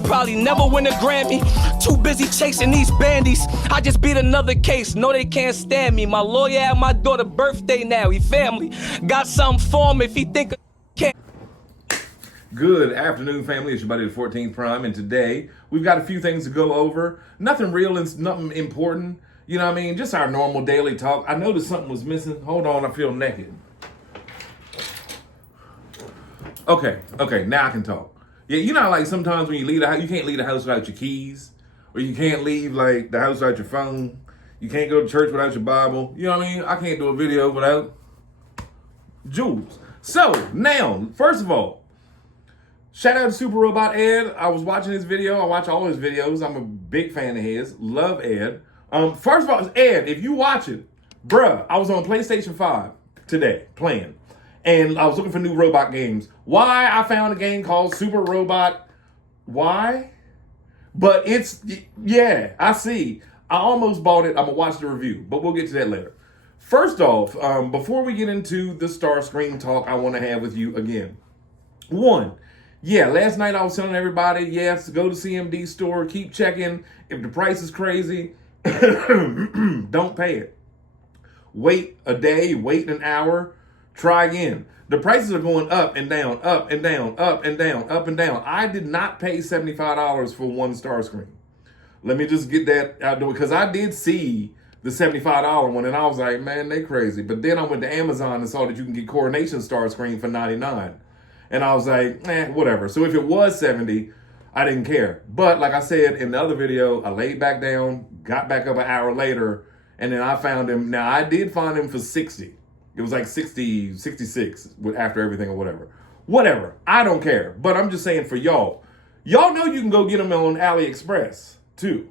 probably never win a Grammy. Too busy chasing these bandies. I just beat another case. No, they can't stand me. My lawyer at my daughter's birthday now. He family. Got something for him if he think can't. Good afternoon, family. It's your buddy, the 14th Prime, and today we've got a few things to go over. Nothing real and nothing important. You know what I mean? Just our normal daily talk. I noticed something was missing. Hold on, I feel naked. Okay, now I can talk. Yeah, you know, like sometimes when you leave the house, you can't leave the house without your keys, or you can't leave like the house without your phone. You can't go to church without your Bible. You know what I mean? I can't do a video without jewels. So now, first of all, shout out to Super Robot Ed. I was watching his video. I watch all his videos. I'm a big fan of his. Love Ed. First of all, Ed, if you watch it, bruh, I was on PlayStation 5 today playing. And I was looking for new robot games. Why? I found a game called Super Robot. Why? But it's, yeah, I see. I almost bought it. I'm going to watch the review, but we'll get to that later. First off, before we get into the Starscream talk I want to have with you again. One, yeah, last night I was telling everybody, yes, go to CMD store, keep checking. If the price is crazy, don't pay it. Wait a day, wait an hour. Try again. The prices are going up and down, up and down, up and down, up and down. I did not pay $75 for one Starscream. Let me just get that out there because I did see the $75 one and I was like, man, they crazy. But then I went to Amazon and saw that you can get Coronation Starscream for $99. And I was like, whatever. So if it was $70, I didn't care. But like I said in the other video, I laid back down, got back up an hour later, and then I found him. Now I did find him for $60. It was like 60, 66 after everything or whatever. Whatever. I don't care. But I'm just saying for y'all. Y'all know you can go get them on AliExpress too.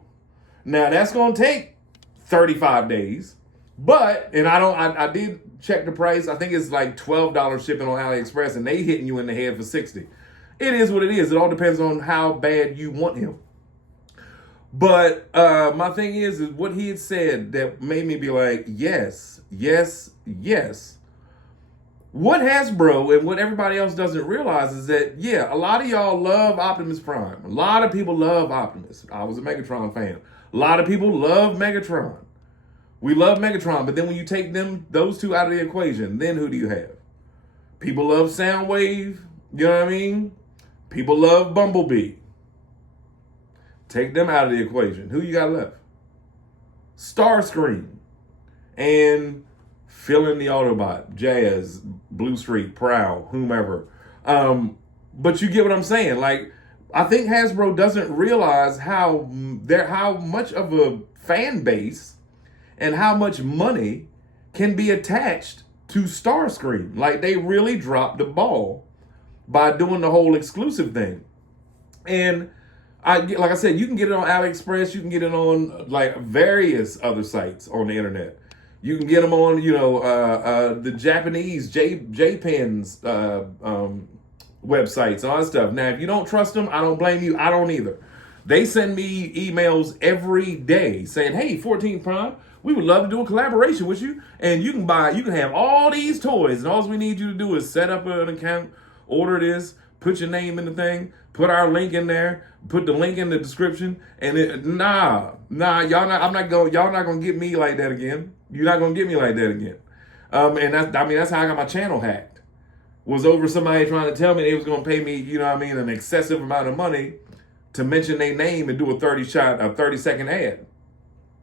Now that's going to take 35 days. But, and I did check the price. I think it's like $12 shipping on AliExpress and they hitting you in the head for 60. It is what it is. It all depends on how bad you want him. But my thing is what he had said that made me be like, yes. What Hasbro and what everybody else doesn't realize is that, yeah, a lot of y'all love Optimus Prime. A lot of people love Optimus. I was a Megatron fan. A lot of people love Megatron. We love Megatron, but then when you take those two out of the equation, then who do you have? People love Soundwave, you know what I mean? People love Bumblebee. Take them out of the equation. Who you got left? Starscream. And fill in the Autobot, Jazz, Blue Streak, Prowl, whomever. But you get what I'm saying. Like, I think Hasbro doesn't realize how much of a fan base and how much money can be attached to Starscream. Like, they really dropped the ball by doing the whole exclusive thing. And like I said, you can get it on AliExpress. You can get it on like various other sites on the internet. You can get them on, the Japanese JPEN's websites, all that stuff. Now, if you don't trust them, I don't blame you. I don't either. They send me emails every day saying, hey, 14 Prime, we would love to do a collaboration with you. And you can have all these toys. And all we need you to do is set up an account, order this, put your name in the thing, put our link in there, put the link in the description. And y'all not gonna get me like that again. You're not gonna get me like that again. And that's how I got my channel hacked. Was over somebody trying to tell me they was gonna pay me, an excessive amount of money to mention their name and do a 30-second ad.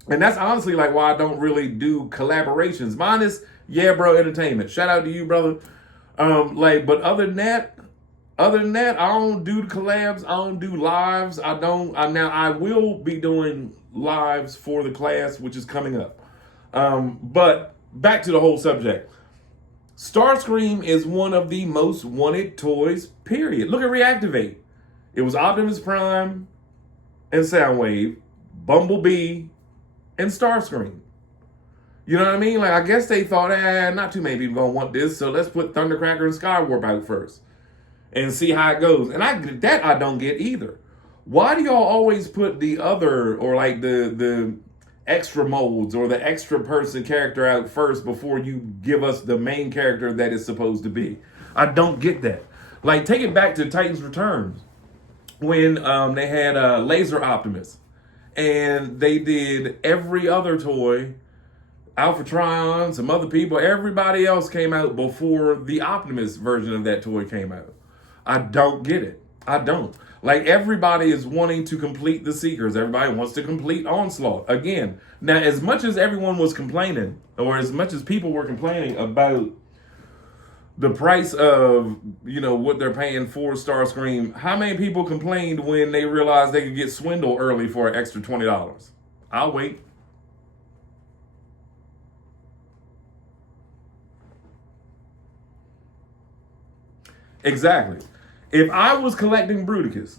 And that's honestly like why I don't really do collaborations. Mine is Yeah Bro Entertainment. Shout out to you, brother. But other than that, I don't do collabs. I don't do lives. I will be doing lives for the class, which is coming up. But back to the whole subject. Starscream is one of the most wanted toys, period. Look at Reactivate. It was Optimus Prime and Soundwave, Bumblebee, and Starscream. You know what I mean? Like, I guess they thought, not too many people gonna want this, so let's put Thundercracker and Skywarp out first and see how it goes. And I don't get either. Why do y'all always put the other, or like the extra molds or the extra person character out first before you give us the main character that it's supposed to be? I don't get that. Like, take it back to Titans Returns. when they had Laser Optimus, and they did every other toy, Alpha Trion, some other people, everybody else came out before the Optimus version of that toy came out. I don't get it. I don't. Like, everybody is wanting to complete the Seekers. Everybody wants to complete Onslaught. Again, now, as much as everyone was complaining, or as much as people were complaining about the price of, what they're paying for Starscream, how many people complained when they realized they could get swindled early for an extra $20? I'll wait. Exactly. If I was collecting Bruticus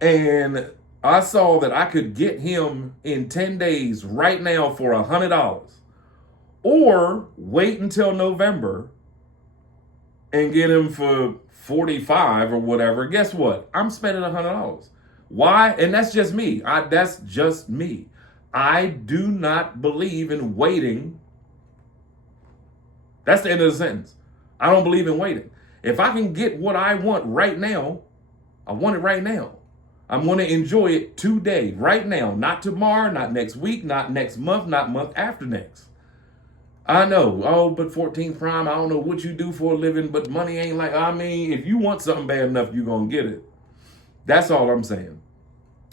and I saw that I could get him in 10 days right now for $100, or wait until November and get him for 45 or whatever, guess what? I'm spending $100. Why? And that's just me. That's just me. I do not believe in waiting. That's the end of the sentence. I don't believe in waiting. If I can get what I want right now, I want it right now. I'm going to enjoy it today, right now, not tomorrow, not next week, not next month, not month after next. I know, but 14th Prime, I don't know what you do for a living, but money ain't if you want something bad enough, you're going to get it. That's all I'm saying.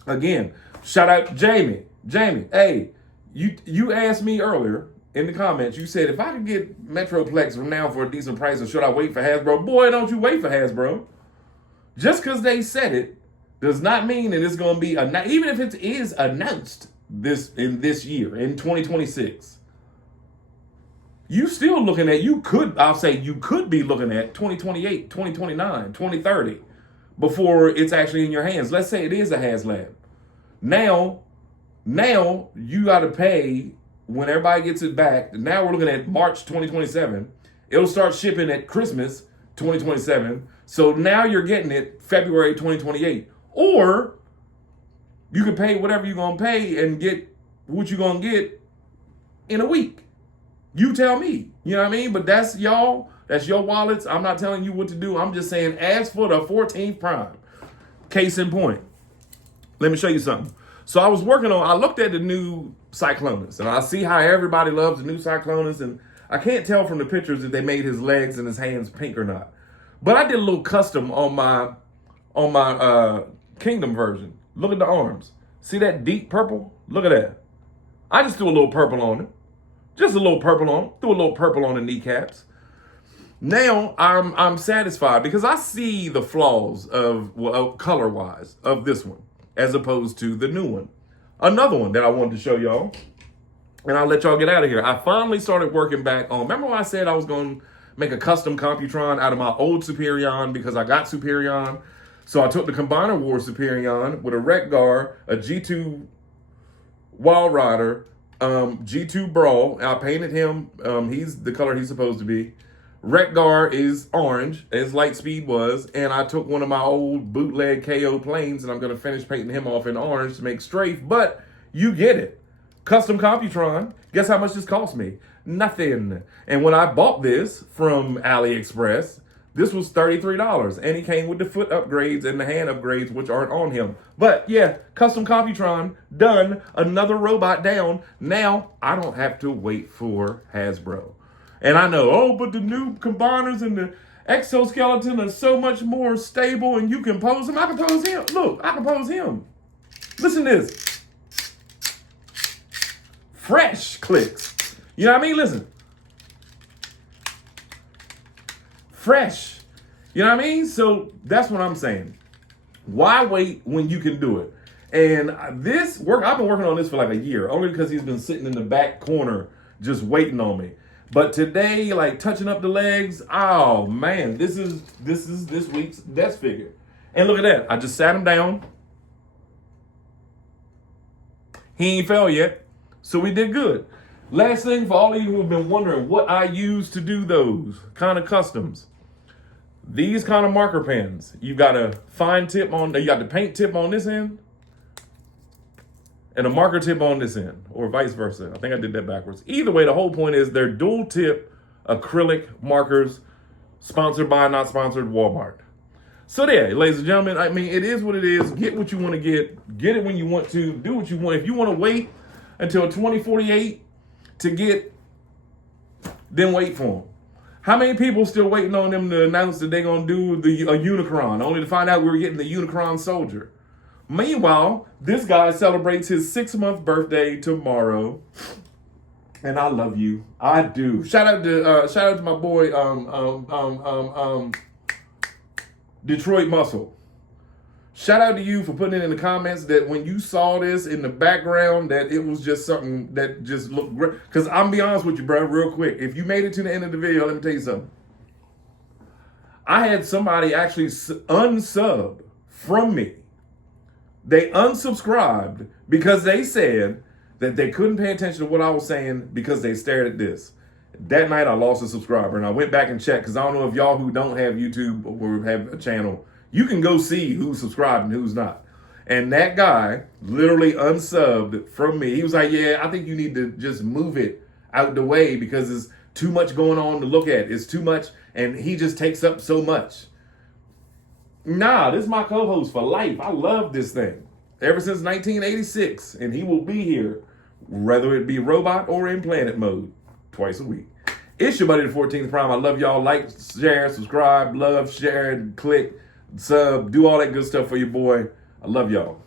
Again, shout out Jamie. Jamie, hey, you asked me earlier in the comments, you said, if I could get Metroplex from now for a decent price, or should I wait for Hasbro? Boy, don't you wait for Hasbro. Just because they said it does not mean that it's going to be, even if it is announced in this year, in 2026. You still looking at, you could be looking at 2028, 2029, 2030 before it's actually in your hands. Let's say it is a HasLab. Now you got to pay when everybody gets it back. Now we're looking at March 2027. It'll start shipping at Christmas 2027. So now you're getting it February 2028. Or you can pay whatever you're going to pay and get what you're going to get in a week. You tell me, you know what I mean? But that's y'all, that's your wallets. I'm not telling you what to do. I'm just saying, as for the 14th Prime, case in point, let me show you something. So I looked at the new Cyclonus, and I see how everybody loves the new Cyclonus, and I can't tell from the pictures if they made his legs and his hands pink or not. But I did a little custom on my Kingdom version. Look at the arms. See that deep purple? Look at that. I just threw a little purple on it. Just a little purple on, threw a little purple on the kneecaps. Now I'm satisfied because I see the flaws of color-wise of this one as opposed to the new one. Another one that I wanted to show y'all, and I'll let y'all get out of here. I finally started working back on, remember when I said I was going to make a custom Computron out of my old Superion because I got Superion? So I took the Combiner War Superion with a Wreck-Gar, a G2 Wild Rider, G2 Brawl. I painted him. He's the color he's supposed to be. Wreck-Gar is orange, as Lightspeed was, and I took one of my old bootleg KO planes, and I'm going to finish painting him off in orange to make Strafe, but you get it. Custom Computron. Guess how much this cost me? Nothing. And when I bought this from AliExpress, this was $33, and he came with the foot upgrades and the hand upgrades, which aren't on him. But yeah, custom Computron, done. Another robot down. Now, I don't have to wait for Hasbro. And I know, but the new combiners and the exoskeleton are so much more stable, and you can pose him. I can pose him. Look, I can pose him. Listen to this. Fresh clicks. You know what I mean? Listen. Fresh. You know what I mean? So that's what I'm saying. Why wait when you can do it? And this work, I've been working on this for like a year, only because he's been sitting in the back corner just waiting on me. But today, like touching up the legs, oh man, this is this week's desk figure. And look at that. I just sat him down. He ain't fell yet. So we did good. Last thing, for all of you who have been wondering what I use to do those kind of customs. These kind of marker pens. You got a fine tip on, you got the paint tip on this end and a marker tip on this end, or vice versa. I think I did that backwards. Either way, the whole point is they're dual tip acrylic markers, sponsored by, not sponsored, Walmart. So there, ladies and gentlemen, I mean, it is what it is. Get what you want to get it when you want to, do what you want. If you want to wait until 2048 to get, then wait for them. How many people still waiting on them to announce that they're going to do a Unicron, only to find out we're getting the Unicron Soldier? Meanwhile, this guy celebrates his 6-month birthday tomorrow. And I love you. I do. Shout out to my boy, Detroit Muscle. Shout out to you for putting it in the comments that when you saw this in the background, that it was just something that just looked great. Because I'm be honest with you, bro, real quick. If you made it to the end of the video, let me tell you something. I had somebody actually unsub from me. They unsubscribed because they said that they couldn't pay attention to what I was saying because they stared at this. That night I lost a subscriber, and I went back and checked, because I don't know if y'all who don't have YouTube or have a channel, you can go see who's subscribed and who's not. And that guy literally unsubbed from me. He was like, yeah, I think you need to just move it out the way because there's too much going on to look at. It's too much, and he just takes up so much. Nah, this is my co-host for life. I love this thing. Ever since 1986, and he will be here, whether it be robot or in planet mode, twice a week. It's your buddy, the 14th Prime. I love y'all. Like, share, subscribe, love, share, click, sub, do all that good stuff for your boy. I love y'all.